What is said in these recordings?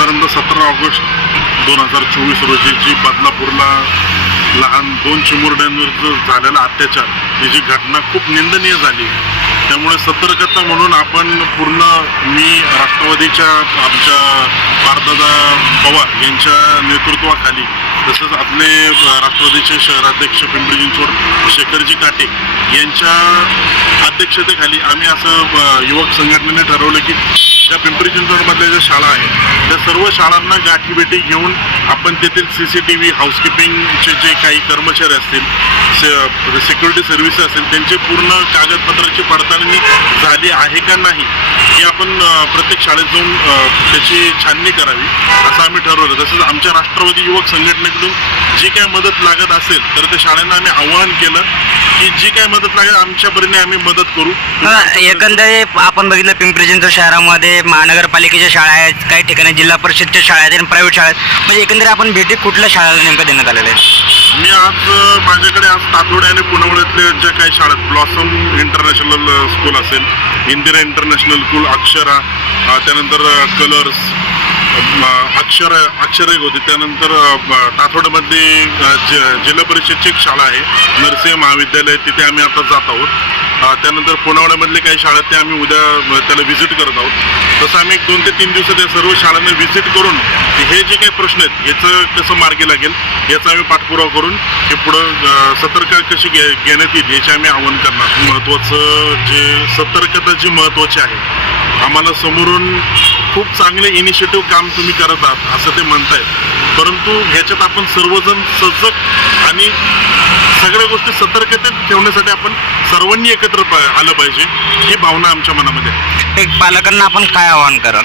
साधारणतः सतरा ऑगस्ट दोन हजार चोवीस रोजी जी बदलापूरला लहान दोन चिमुरड्यांवर झालेला अत्याचार ही जी घटना खूप निंदनीय झाली त्यामुळे सतर्कता म्हणून आपण पूर्ण मी राष्ट्रवादीच्या आमच्या पारदादा पवार यांच्या नेतृत्वाखाली तसंच आपले राष्ट्रवादीचे शहराध्यक्ष पिंपरी चिंचवड शेखरजी काटे यांच्या अध्यक्षतेखाली आम्ही असं युवक संघटनेने ठरवलं की ज्या पिंपरी चिंचवडमधल्या ज्या शाळा आहेत त्या सर्व शाळांना गाठीभेटी घेऊन आपण तेथील सी सी टी व्ही हाऊसकीपिंगचे जे काही कर्मचारी असतील सिक्युरिटी सर्व्हिस असेल त्यांचे पूर्ण कागदपत्राची पडताळणी झाली आहे का नाही हे आपण प्रत्येक शाळेत जाऊन त्याची छाननी करावी असं आम्ही ठरवलं. तसंच आमच्या राष्ट्रवादी युवक संघटनेकडून जी काय मदत लागत असेल तर त्या शाळांना आम्ही आवाहन केलं की जी काय मदत लागेल आमच्या परीने आम्ही मदत करू. एकंदरीत आपण बघितलं पिंपरी चिंचवड शहरामध्ये महानगरपालिकेच्या शाळा आहेत काही ठिकाणी जिल्हा परिषदच्या शाळा आहेत आणि प्रायव्हेट शाळा आहेत. म्हणजे एकंदरीत आपण भेटी कुठल्या शाळेला नेमकं देण्यात आलेलं आहे मी आज माझ्याकडे आज तातोडे आणि पुनवळ्यातल्या ज्या काही शाळा ब्लॉसम इंटरनॅशनल स्कूल असेल इंदिरा इंटरनॅशनल स्कूल अक्षरा त्यानंतर कलर्स अक्षर अक्षर एक होती. त्यानंतर तातोडमध्ये तातोड्यामधली ज- जिल्हा परिषदची एक शाळा आहे नरसिंह महाविद्यालय तिथे आम्ही आता जात आहोत. त्यानंतर पुनावळ्यामधले काही शाळा ते आम्ही उद्या त्याला व्हिजिट करत आहोत. तसं आम्ही एक दोन ते तीन दिवसात या सर्व शाळांना व्हिजिट करून हे जे काही प्रश्न आहेत याचं कसं मार्गी लागेल याचा आम्ही पाठपुरावा करून हे पुढं सतर्क सतर्कता कशी घे घेण्यात येईल याचे आम्ही आवाहन करणार. महत्त्वाचं जे सतर्कता जी महत्त्वाची आहे आम्हाला समोरून खूप चांगले इनिशिएटिव्ह काम तुम्ही करत आहात असं ते म्हणतायत. परंतु ह्याच्यात आपण सर्वजण सजग आणि सगळ्या गोष्टी सतर्कतेत ठेवण्यासाठी आपण सर्वांनी एकत्र आलं पाहिजे ही भावना आमच्या मनामध्ये आहे. एक पालकांना आपण काय आवाहन कराल?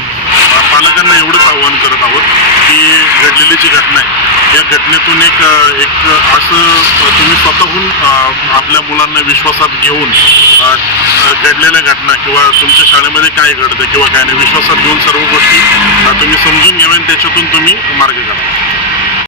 पालकांना एवढंच आव्हान करत आहोत की घडलेली जी घटना आहे या घटनेतून एक एक असं तुम्ही स्वतःहून आपल्या मुलांना विश्वासात घेऊन घडलेल्या घटना किंवा तुमच्या शाळेमध्ये काय घडतं किंवा काय नाही विश्वासात घेऊन सर्व गोष्टी तुम्ही समजून घ्यावे आणि त्याच्यातून तुम्ही मार्ग काढा.